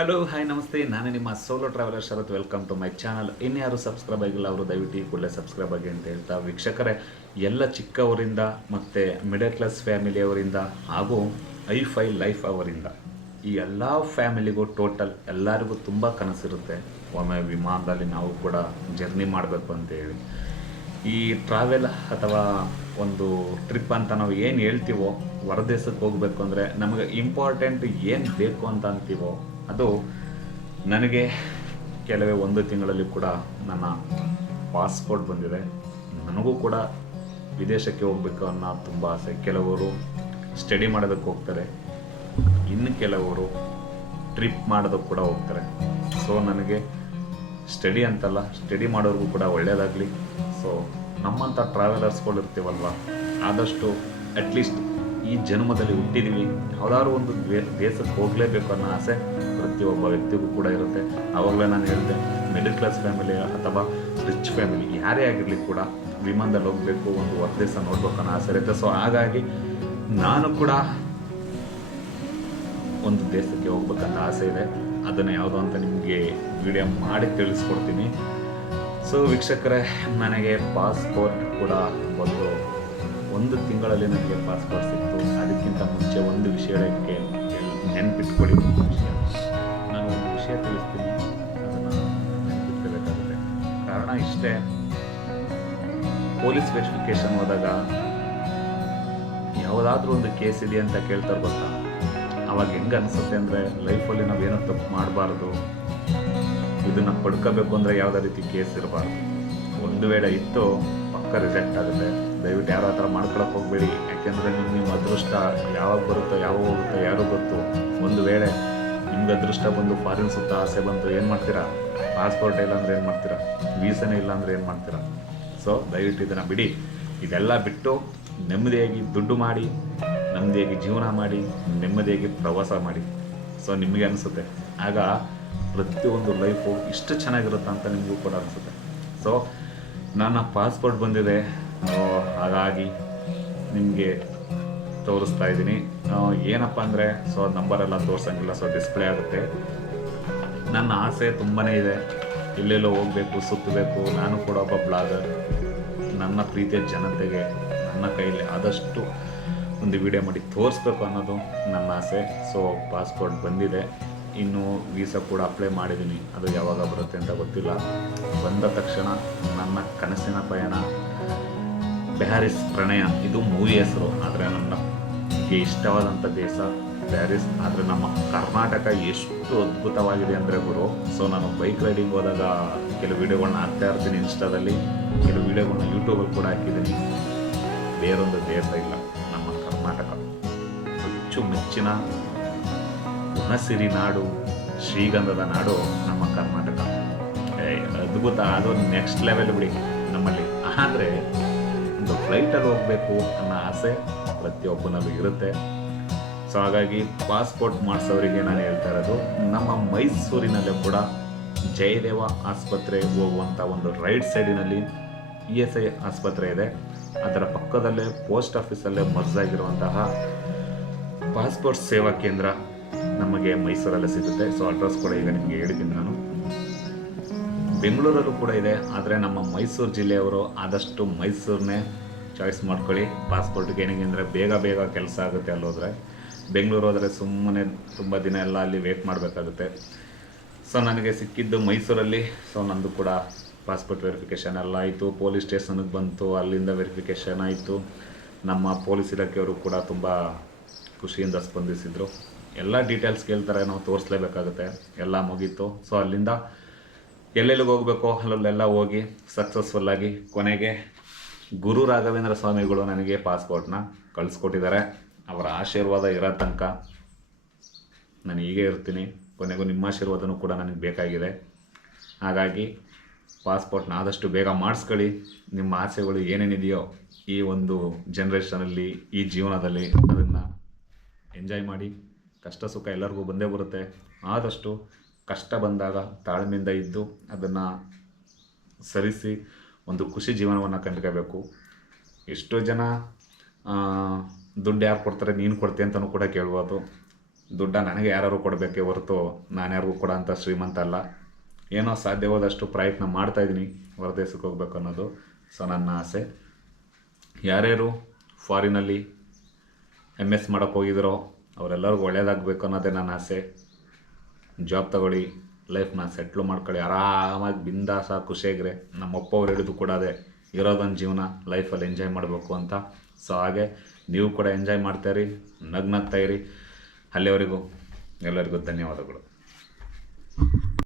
Hello hi ನಮಸ್ತೆ. ನಾನು ನಿಮ್ಮ solo traveller Sharath. Welcome to my channel ಇನ್ಯಾರು ಸಬ್ಸ್ಕ್ರೈಬ್ ಆಗಿಲ್ಲ ಅವರು, ದಯವಿಟ್ಟು ಈ ಕೂಡಲೇ ಸಬ್ಸ್ಕ್ರೈಬ್ ಆಗಿ ಅಂತ ಹೇಳ್ತಾ ವೀಕ್ಷಕರೇ, ಎಲ್ಲ ಚಿಕ್ಕವರಿಂದ ಮತ್ತು ಮಿಡಲ್ ಕ್ಲಾಸ್ ಫ್ಯಾಮಿಲಿಯವರಿಂದ ಹಾಗೂ ಐ ಫೈ ಲೈಫ್ ಅವರಿಂದ ಈ ಎಲ್ಲ ಫ್ಯಾಮಿಲಿಗೂ ಟೋಟಲ್ ಎಲ್ಲರಿಗೂ ತುಂಬ ಕನಸಿರುತ್ತೆ. ಒಮ್ಮೆ ವಿಮಾನದಲ್ಲಿ ನಾವು ಕೂಡ ಜರ್ನಿ ಮಾಡಬೇಕು ಅಂತ ಹೇಳಿ. ಈ ಟ್ರಾವೆಲ್ ಅಥವಾ ಒಂದು ಟ್ರಿಪ್ ಅಂತ ನಾವು ಏನು ಹೇಳ್ತೀವೋ, ಹೊರದೇಶಕ್ಕೆ ಹೋಗಬೇಕು ಅಂದರೆ ನಮಗೆ ಇಂಪಾರ್ಟೆಂಟ್ ಏನು ಬೇಕು ಅಂತ ಅಂತೀವೋ ಅದು ನನಗೆ ಕೆಲವೇ ಒಂದು ತಿಂಗಳಲ್ಲಿ ಕೂಡ ನನ್ನ ಪಾಸ್ಪೋರ್ಟ್ ಬಂದಿದೆ. ನನಗೂ ಕೂಡ ವಿದೇಶಕ್ಕೆ ಹೋಗಬೇಕು ಅನ್ನೋ ತುಂಬ ಆಸೆ. ಕೆಲವರು ಸ್ಟಡಿ ಮಾಡೋದಕ್ಕೆ ಹೋಗ್ತಾರೆ. ಇನ್ನು ಕೆಲವರು ಟ್ರಿಪ್ ಮಾಡೋದಕ್ಕೆ ಕೂಡ ಹೋಗ್ತಾರೆ. ಸೊ ನನಗೆ ಸ್ಟಡಿ ಅಂತಲ್ಲ ಸ್ಟಡಿ ಮಾಡೋರ್ಗೂ ಕೂಡ ಒಳ್ಳೆಯದಾಗಲಿ ಸೊ ನಮ್ಮಂಥ ಟ್ರಾವೆಲರ್ಸ್ಗಳು ಇರ್ತೀವಲ್ವ ಆದಷ್ಟು ಅಟ್ಲೀಸ್ಟ್ ಈ ಜನ್ಮದಲ್ಲಿ ಹುಟ್ಟಿದೀವಿ. ಯಾವುದಾದ್ರು ಒಂದು ದೇಶಕ್ಕೆ ಹೋಗಲೇಬೇಕು ಅನ್ನೋ ಆಸೆ ಪ್ರತಿಯೊಬ್ಬ ವ್ಯಕ್ತಿಗೂ ಕೂಡ ಇರುತ್ತೆ. ಆವಾಗಲೇ ನಾನು ಹೇಳಿದೆ ಮಿಡಲ್ ಕ್ಲಾಸ್ ಫ್ಯಾಮಿಲಿ ಅಥವಾ ರಿಚ್ ಫ್ಯಾಮಿಲಿ ಯಾರೇ ಆಗಿರಲಿ ಕೂಡ ವಿಮಾನದಲ್ಲಿ ಹೋಗಬೇಕು, ಒಂದು ಹೊರ ದೇಶ ನೋಡ್ಬೇಕು ಅನ್ನೋ ಆಸೆ ಇರುತ್ತೆ. ಸೊ ಹಾಗಾಗಿ ನಾನು ಕೂಡ ಒಂದು ದೇಶಕ್ಕೆ ಹೋಗ್ಬೇಕಂತ ಆಸೆ ಇದೆ. ಅದನ್ನು ಯಾವುದೋ ಅಂತ ನಿಮಗೆ ವಿಡಿಯೋ ಮಾಡಿ ತಿಳಿಸ್ಕೊಡ್ತೀನಿ. ಸೊ ವೀಕ್ಷಕರೇ, ನನಗೆ ಪಾಸ್ಪೋರ್ಟ್ ಕೂಡ ಒಂದು ಒಂದು ತಿಂಗಳಲ್ಲಿ ನನಗೆ ಪಾಸ್ಪೋರ್ಟ್ ಸಿಕ್ತು. ಅದಕ್ಕಿಂತ ಮುಂಚೆ ಒಂದು ವಿಷಯಕ್ಕೆ ನೆನ್ಪಿಟ್ಕೊಳ್ಳಿ. ಒಂದು ವಿಷಯ ನಾನು ಒಂದು ವಿಷಯ ತಿಳಿಸ್ತೀನಿ. ಅದನ್ನು ನೆನ್ಪಿಟ್ಕೋಬೇಕಾಗುತ್ತೆ ಕಾರಣ ಇಷ್ಟೇ. ಪೊಲೀಸ್ ವೆರಿಫಿಕೇಶನ್ ಹೋದಾಗ ಯಾವುದಾದ್ರೂ ಒಂದು ಕೇಸ್ ಇದೆ ಅಂತ ಕೇಳ್ತಾರೆ ಗೊತ್ತಾ? ಅವಾಗ ಹೆಂಗೆ ಅನಿಸುತ್ತೆ ಅಂದರೆ ಲೈಫಲ್ಲಿ ನಾವೇನೋ ತಪ್ಪು ಮಾಡಬಾರ್ದು. ಇದನ್ನು ಪಡ್ಕೋಬೇಕು ಅಂದರೆ ಯಾವುದೇ ರೀತಿ ಕೇಸ್ ಇರಬಾರ್ದು. ಒಂದು ವೇಳೆ ಇತ್ತು ಪಕ್ಕ ರಿಜೆಕ್ಟ್ ಆಗುತ್ತೆ. ದಯವಿಟ್ಟು ಯಾರು ಆ ಥರ ಮಾಡ್ಕೊಳಕ್ಕೆ ಹೋಗಬೇಡಿ. ಯಾಕೆಂದರೆ ನಿಮ್ಮ ನಿಮ್ಮ ಅದೃಷ್ಟ ಯಾವಾಗ ಬರುತ್ತೋ, ಯಾವಾಗ ಹೋಗುತ್ತೋ ಯಾರು ಗೊತ್ತು. ಒಂದು ವೇಳೆ ನಿಮ್ಗೆ ಅದೃಷ್ಟ ಬಂದು ಫಾರಿನ್ ಸುತ್ತ ಆಸೆ ಬಂತು, ಏನು ಮಾಡ್ತೀರಾ? ಪಾಸ್ಪೋರ್ಟ್ ಇಲ್ಲ ಏನು ಮಾಡ್ತೀರಾ? ವೀಸನೇ ಇಲ್ಲ ಏನು ಮಾಡ್ತೀರಾ? ಸೊ ದಯವಿಟ್ಟು ಇದನ್ನು ಬಿಡಿ. ಇದೆಲ್ಲ ಬಿಟ್ಟು ನೆಮ್ಮದಿಯಾಗಿ ದುಡ್ಡು ಮಾಡಿ, ನೆಮ್ಮದಿಯಾಗಿ ಜೀವನ ಮಾಡಿ, ನೆಮ್ಮದಿಯಾಗಿ ಪ್ರವಾಸ ಮಾಡಿ. ಸೊ ನಿಮಗೆ ಅನಿಸುತ್ತೆ. ಆಗ ಪ್ರತಿಯೊಂದು ಲೈಫು ಇಷ್ಟು ಚೆನ್ನಾಗಿರುತ್ತೆ ಅಂತ ನಿಮಗೂ ಕೂಡ ಅನಿಸುತ್ತೆ. ಸೊ ನನ್ನ ಪಾಸ್ಪೋರ್ಟ್ ಬಂದಿದೆ. ಹಾಗಾಗಿ ನಿಮಗೆ ತೋರಿಸ್ತಾ ಇದ್ದೀನಿ. ಏನಪ್ಪ ಅಂದರೆ, ಸೊ ನಂಬರೆಲ್ಲ ತೋರ್ಸಂಗಿಲ್ಲ ಸೊ ಡಿಸ್ಪ್ಲೇ ಆಗುತ್ತೆ. ನನ್ನ ಆಸೆ ತುಂಬಾ ಇದೆ. ಎಲ್ಲೆಲ್ಲೋ ಹೋಗಬೇಕು, ಸುತ್ತಬೇಕು. ನಾನು ಕೂಡ ಒಬ್ಬ ಬ್ಲಾಗರ್ ನನ್ನ ಪ್ರೀತಿಯ ಜನತೆಗೆ ನನ್ನ ಕೈಯಲ್ಲಿ ಆದಷ್ಟು ಒಂದು ವಿಡಿಯೋ ಮಾಡಿ ತೋರಿಸ್ಬೇಕು ಅನ್ನೋದು ನನ್ನ ಆಸೆ. ಸೊ ಪಾಸ್ಪೋರ್ಟ್ ಬಂದಿದೆ. ಇನ್ನು ವೀಸಾ ಕೂಡ ಅಪ್ಲೈ ಮಾಡಿದ್ದೀನಿ. ಅದು ಯಾವಾಗ ಬರುತ್ತೆ ಅಂತ ಗೊತ್ತಿಲ್ಲ. ಬಂದ ತಕ್ಷಣ ನನ್ನ ಕನಸಿನ ಪಯಣ. ಪ್ಯಾರಿಸ್ ಪ್ರಣಯ. ಇದು ಮೂವಿ ಹೆಸರು. ಆದರೆ ನನಗೆ ಇಷ್ಟವಾದಂಥ ದೇಶ ಪ್ಯಾರಿಸ್. ಆದರೆ ನಮ್ಮ ಕರ್ನಾಟಕ ಎಷ್ಟು ಅದ್ಭುತವಾಗಿದೆ ಅಂದರೆ ಗುರು, ಸೊ ನಾನು ಬೈಕ್ ರೈಡಿಂಗ್ ಹೋದಾಗ ಕೆಲವು ವೀಡಿಯೋಗಳನ್ನ ಹಾಕ್ತಾ ಇರ್ತೀನಿ ಇನ್ಸ್ಟಾದಲ್ಲಿ. ಕೆಲವು ವೀಡಿಯೋಗಳನ್ನ ಯೂಟ್ಯೂಬಲ್ಲಿ ಕೂಡ ಹಾಕಿದ್ದೀನಿ. ಬೇರೊಂದು ದೇಶ ಇಲ್ಲ, ನಮ್ಮ ಕರ್ನಾಟಕ. ಹೆಚ್ಚು ಮೆಚ್ಚಿನ ಹುಣಸಿರಿ ನಾಡು, ಶ್ರೀಗಂಧದ ನಾಡು ನಮ್ಮ ಕರ್ನಾಟಕ. ಅದ್ಭುತ. ಅದು ನೆಕ್ಸ್ಟ್ ಲೆವೆಲ್ ಬಿಡಿ ನಮ್ಮಲ್ಲಿ. ಆದರೆ ಫ್ಲೈಟಲ್ಲಿ ಹೋಗಬೇಕು ಅನ್ನೋ ಆಸೆ ಪ್ರತಿಯೊಬ್ಬನಲ್ಲೂ ಇರುತ್ತೆ. ಸೊ ಹಾಗಾಗಿ ಪಾಸ್ಪೋರ್ಟ್ ಮಾಡಿಸೋರಿಗೆ ನಾನು ಹೇಳ್ತಾ ಇರೋದು, ನಮ್ಮ ಮೈಸೂರಿನಲ್ಲೇ ಕೂಡ ಜಯದೇವ ಆಸ್ಪತ್ರೆ ಹೋಗುವಂಥ ಒಂದು ರೈಟ್ ಸೈಡಿನಲ್ಲಿ ಇ ಎಸ್ ಐ ಆಸ್ಪತ್ರೆ ಇದೆ. ಅದರ ಪಕ್ಕದಲ್ಲೇ ಪೋಸ್ಟ್ ಆಫೀಸಲ್ಲೇ ಮರ್ಜಾಗಿರುವಂತಹ ಪಾಸ್ಪೋರ್ಟ್ ಸೇವಾ ಕೇಂದ್ರ ನಮಗೆ ಮೈಸೂರಲ್ಲೇ ಸಿಗುತ್ತೆ. ಸೊ ಅಡ್ರೆಸ್ ಕೂಡ ಈಗ ನಿಮಗೆ ಹೇಳಿದ್ದೀನಿ ನಾನು. ಬೆಂಗಳೂರಲ್ಲೂ ಕೂಡ ಇದೆ, ಆದರೆ ನಮ್ಮ ಮೈಸೂರು ಜಿಲ್ಲೆಯವರು ಆದಷ್ಟು ಮೈಸೂರನ್ನೇ ಚಾಯ್ಸ್ ಮಾಡ್ಕೊಳ್ಳಿ. ಪಾಸ್ಪೋರ್ಟ್ಗೆ ಏನಿಗೆ ಅಂದರೆ ಬೇಗ ಬೇಗ ಕೆಲಸ ಆಗುತ್ತೆ ಅಲ್ಲಿ ಹೋದರೆ ಬೆಂಗಳೂರು ಹೋದರೆ ಸುಮ್ಮನೆ ತುಂಬ ದಿನ ಎಲ್ಲ ಅಲ್ಲಿ ವೇಟ್ ಮಾಡಬೇಕಾಗುತ್ತೆ. ಸೊ ನನಗೆ ಸಿಕ್ಕಿದ್ದು ಮೈಸೂರಲ್ಲಿ. ಸೊ ನಂದು ಕೂಡ ಪಾಸ್ಪೋರ್ಟ್ ವೆರಿಫಿಕೇಷನ್ ಎಲ್ಲ ಆಯಿತು. ಪೊಲೀಸ್ ಸ್ಟೇಷನ್ಗೆ ಬಂತು. ಅಲ್ಲಿಂದ ವೆರಿಫಿಕೇಷನ್ ಆಯಿತು. ನಮ್ಮ ಪೊಲೀಸ್ ಇಲಾಖೆಯವರು ಕೂಡ ತುಂಬ ಖುಷಿಯಿಂದ ಸ್ಪಂದಿಸಿದರು. ಎಲ್ಲ ಡೀಟೇಲ್ಸ್ ಕೇಳ್ತಾರೆ, ನಾವು ತೋರಿಸ್ಲೇಬೇಕಾಗುತ್ತೆ. ಎಲ್ಲ ಮುಗೀತು. ಸೊ ಅಲ್ಲಿಂದ ಎಲ್ಲೆಲ್ಲಿಗೆ ಹೋಗಬೇಕು ಅಲ್ಲೆಲ್ಲ ಹೋಗಿ ಸಕ್ಸಸ್ಫುಲ್ಲಾಗಿ ಕೊನೆಗೆ ಗುರು ರಾಘವೇಂದ್ರ ಸ್ವಾಮಿಗಳು ನನಗೆ ಪಾಸ್ಪೋರ್ಟ್ನ ಕಳಿಸ್ಕೊಟ್ಟಿದ್ದಾರೆ. ಅವರ ಆಶೀರ್ವಾದ ಇರೋ ತನಕ ನಾನು ಹೀಗೆ ಇರ್ತೀನಿ. ಕೊನೆಗೂ ನಿಮ್ಮ ಆಶೀರ್ವಾದನೂ ಕೂಡ ನನಗೆ ಬೇಕಾಗಿದೆ. ಹಾಗಾಗಿ ಪಾಸ್ಪೋರ್ಟ್ನ ಆದಷ್ಟು ಬೇಗ ಮಾಡಿಸ್ಕೊಳ್ಳಿ. ನಿಮ್ಮ ಆಸೆಗಳು ಏನೇನಿದೆಯೋ ಈ ಒಂದು ಜನ್ರೇಷನಲ್ಲಿ ಈ ಜೀವನದಲ್ಲಿ ಅದನ್ನು ಎಂಜಾಯ್ ಮಾಡಿ. ಕಷ್ಟ ಸುಖ ಎಲ್ಲರಿಗೂ ಬಂದೇ ಬರುತ್ತೆ. ಆದಷ್ಟು ಕಷ್ಟ ಬಂದಾಗ ತಾಳ್ಮೆಯಿಂದ ಇದ್ದು ಅದನ್ನು ಸರಿಸಿ ಒಂದು ಖುಷಿ ಜೀವನವನ್ನು ಕಂಡ್ಕೋಬೇಕು. ಎಷ್ಟೋ ಜನ ದುಡ್ಡು ಯಾರು ಕೊಡ್ತಾರೆ ನೀನು ಕೊಡ್ತೀಯ ಅಂತಲೂ ಕೂಡ ಕೇಳ್ಬೋದು. ದುಡ್ಡ ನನಗೆ ಯಾರು ಕೊಡಬೇಕೇ ಹೊರತು ನಾನು ಯಾರಿಗೂ ಕೊಡೋ ಅಂಥ ಶ್ರೀಮಂತ ಅಲ್ಲ. ಏನೋ ಸಾಧ್ಯವಾದಷ್ಟು ಪ್ರಯತ್ನ ಮಾಡ್ತಾಯಿದ್ದೀನಿ ಹೊರದೇಶಕ್ಕೆ ಹೋಗ್ಬೇಕು ಅನ್ನೋದು. ಸೊ, ನನ್ನ ಆಸೆ. ಯಾರ್ಯಾರು ಫಾರಿನಲ್ಲಿ ಎಂ ಎಸ್ ಮಾಡೋಕ್ಕೆ ಹೋಗಿದ್ರೋ, ಅವರೆಲ್ಲರಿಗೂ ಒಳ್ಳೆಯದಾಗಬೇಕು ಅನ್ನೋದೇ ನನ್ನ ಆಸೆ. ಜಾಬ್ ತಗೊಳ್ಳಿ. ಲೈಫ್ನ ಸೆಟ್ಲ್ ಮಾಡ್ಕೊಳ್ಳಿ, ಆರಾಮಾಗಿ ಬಿಂದಾಸ ಖುಷಿಯಾಗಿರಿ. ನಮ್ಮ ಅಪ್ಪ ಅವ್ರು ಹೇಳಿದ್ದು ಕೂಡ ಅದೇ, ಇರೋದೊಂದು ಜೀವನ ಲೈಫಲ್ಲಿ ಎಂಜಾಯ್ ಮಾಡಬೇಕು ಅಂತ. ಸೊ ಹಾಗೆ, ನೀವು ಕೂಡ ಎಂಜಾಯ್ ಮಾಡ್ತಾಯಿರಿ ಇರಿ. ಅಲ್ಲಿವರೆಗೂ ಎಲ್ಲರಿಗೂ ಧನ್ಯವಾದಗಳು.